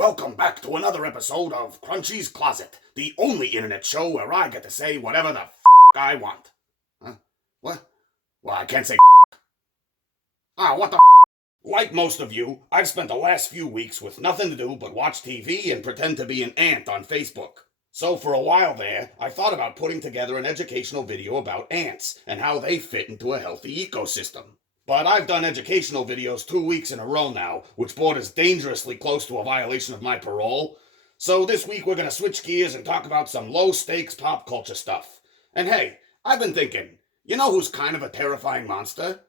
Welcome back to another episode of Crunchy's Closet, the only internet show where I get to say whatever the I want. Huh? What? Well, I can't say what the Like most of you, I've spent the last few weeks with nothing to do but watch TV and pretend to be an ant on Facebook. So for a while there, I thought about putting together an educational video about ants and how they fit into a healthy ecosystem. But I've done educational videos 2 weeks in a row now, which borders dangerously close to a violation of my parole. So this week we're gonna switch gears and talk about some low-stakes pop culture stuff. And hey, I've been thinking, you know who's kind of a terrifying monster?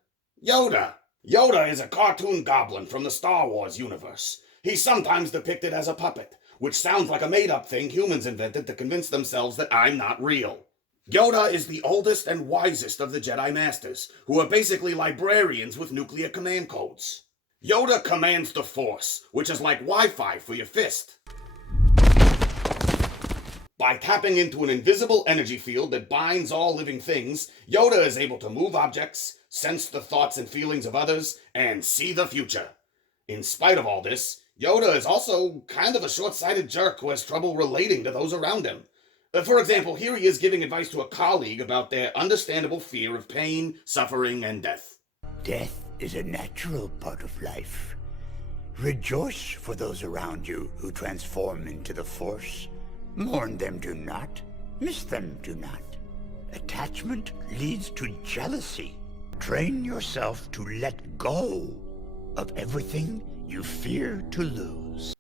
Yoda. Yoda is a cartoon goblin from the Star Wars universe. He's sometimes depicted as a puppet, which sounds like a made-up thing humans invented to convince themselves that I'm not real. Yoda is the oldest and wisest of the Jedi Masters, who are basically librarians with nuclear command codes. Yoda commands the Force, which is like Wi-Fi for your fist. By tapping into an invisible energy field that binds all living things, Yoda is able to move objects, sense the thoughts and feelings of others, and see the future. In spite of all this, Yoda is also kind of a short-sighted jerk who has trouble relating to those around him. For example, here he is giving advice to a colleague about their understandable fear of pain, suffering, and death. Death is a natural part of life. Rejoice for those around you who transform into the Force. Mourn them do not. Miss them do not. Attachment leads to jealousy. Train yourself to let go of everything you fear to lose.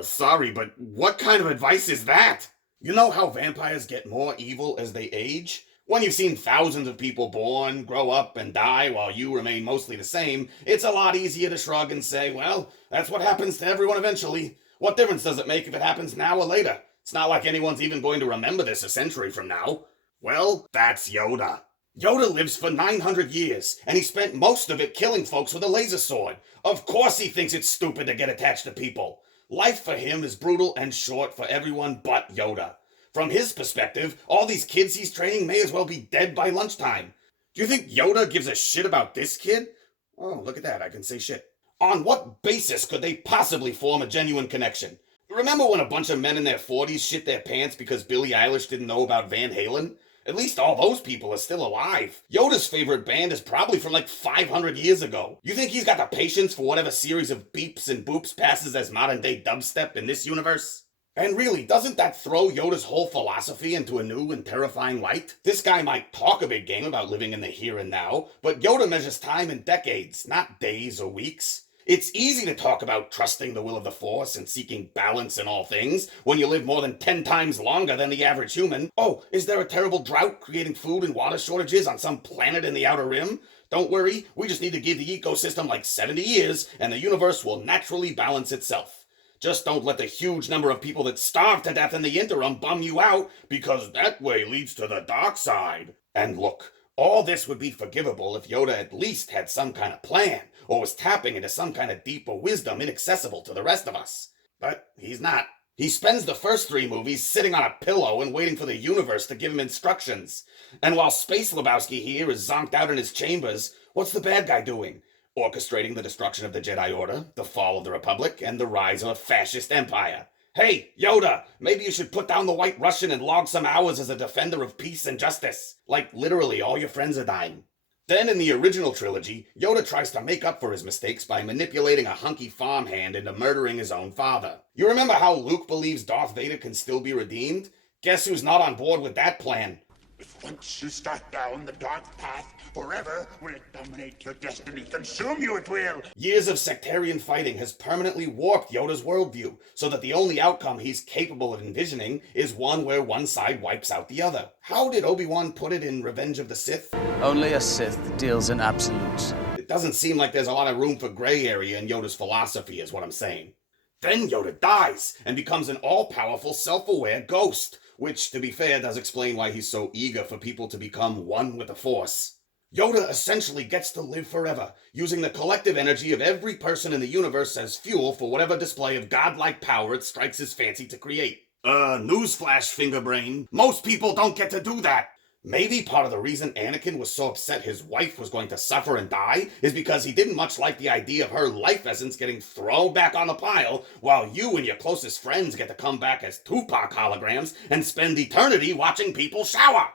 Sorry, but what kind of advice is that? You know how vampires get more evil as they age? When you've seen thousands of people born, grow up, and die while you remain mostly the same, it's a lot easier to shrug and say, well, that's what happens to everyone eventually. What difference does it make if it happens now or later? It's not like anyone's even going to remember this a century from now. Well, that's Yoda. Yoda lives for 900 years, and he spent most of it killing folks with a laser sword. Of course he thinks it's stupid to get attached to people. Life for him is brutal and short for everyone but Yoda. From his perspective, all these kids he's training may as well be dead by lunchtime. Do you think Yoda gives a shit about this kid? Oh, look at that, I can say shit. On what basis could they possibly form a genuine connection? Remember when a bunch of men in their 40s shit their pants because Billie Eilish didn't know about Van Halen? At least all those people are still alive. Yoda's favorite band is probably from like 500 years ago. You think he's got the patience for whatever series of beeps and boops passes as modern-day dubstep in this universe? And really, doesn't that throw Yoda's whole philosophy into a new and terrifying light? This guy might talk a big game about living in the here and now, but Yoda measures time in decades, not days or weeks. It's easy to talk about trusting the will of the Force and seeking balance in all things when you live more than 10 times longer than the average human. Oh, is there a terrible drought creating food and water shortages on some planet in the Outer Rim? Don't worry, we just need to give the ecosystem like 70 years and the universe will naturally balance itself. Just don't let the huge number of people that starve to death in the interim bum you out, because that way leads to the dark side. And look, all this would be forgivable if Yoda at least had some kind of plan, or was tapping into some kind of deeper wisdom inaccessible to the rest of us. But he's not. He spends the first 3 movies sitting on a pillow and waiting for the universe to give him instructions. And while Space Lebowski here is zonked out in his chambers, what's the bad guy doing? Orchestrating the destruction of the Jedi Order, the fall of the Republic, and the rise of a fascist empire. Hey, Yoda, maybe you should put down the White Russian and log some hours as a defender of peace and justice. Like, literally, all your friends are dying. Then in the original trilogy, Yoda tries to make up for his mistakes by manipulating a hunky farmhand into murdering his own father. You remember how Luke believes Darth Vader can still be redeemed? Guess who's not on board with that plan? If once you start down the dark path, forever will it dominate your destiny. Consume you it will. Years of sectarian fighting has permanently warped Yoda's worldview, so that the only outcome he's capable of envisioning is one where one side wipes out the other. How did Obi-Wan put it in Revenge of the Sith? Only a Sith deals in absolutes. It doesn't seem like there's a lot of room for gray area in Yoda's philosophy, is what I'm saying. Then Yoda dies and becomes an all-powerful, self-aware ghost, which, to be fair, does explain why he's so eager for people to become one with the Force. Yoda essentially gets to live forever, using the collective energy of every person in the universe as fuel for whatever display of godlike power it strikes his fancy to create. Newsflash, Fingerbrain. Most people don't get to do that. Maybe part of the reason Anakin was so upset his wife was going to suffer and die is because he didn't much like the idea of her life essence getting thrown back on the pile, while you and your closest friends get to come back as Tupac holograms and spend eternity watching people shower.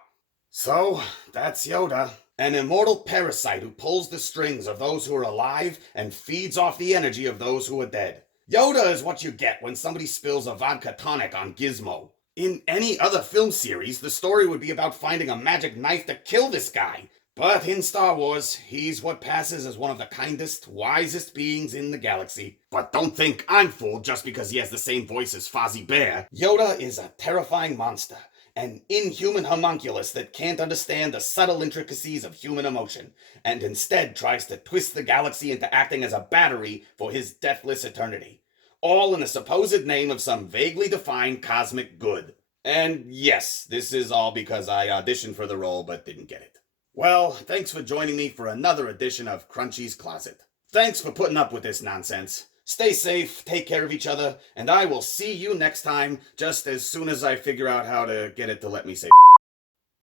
So, that's Yoda. An immortal parasite who pulls the strings of those who are alive and feeds off the energy of those who are dead. Yoda is what you get when somebody spills a vodka tonic on Gizmo. In any other film series, the story would be about finding a magic knife to kill this guy. But in Star Wars, he's what passes as one of the kindest, wisest beings in the galaxy. But don't think I'm fooled just because he has the same voice as Fozzie Bear. Yoda is a terrifying monster. An inhuman homunculus that can't understand the subtle intricacies of human emotion, and instead tries to twist the galaxy into acting as a battery for his deathless eternity. All in the supposed name of some vaguely defined cosmic good. And yes, this is all because I auditioned for the role but didn't get it. Well, thanks for joining me for another edition of Crunchy's Closet. Thanks for putting up with this nonsense. Stay safe, take care of each other, and I will see you next time, just as soon as I figure out how to get it to let me say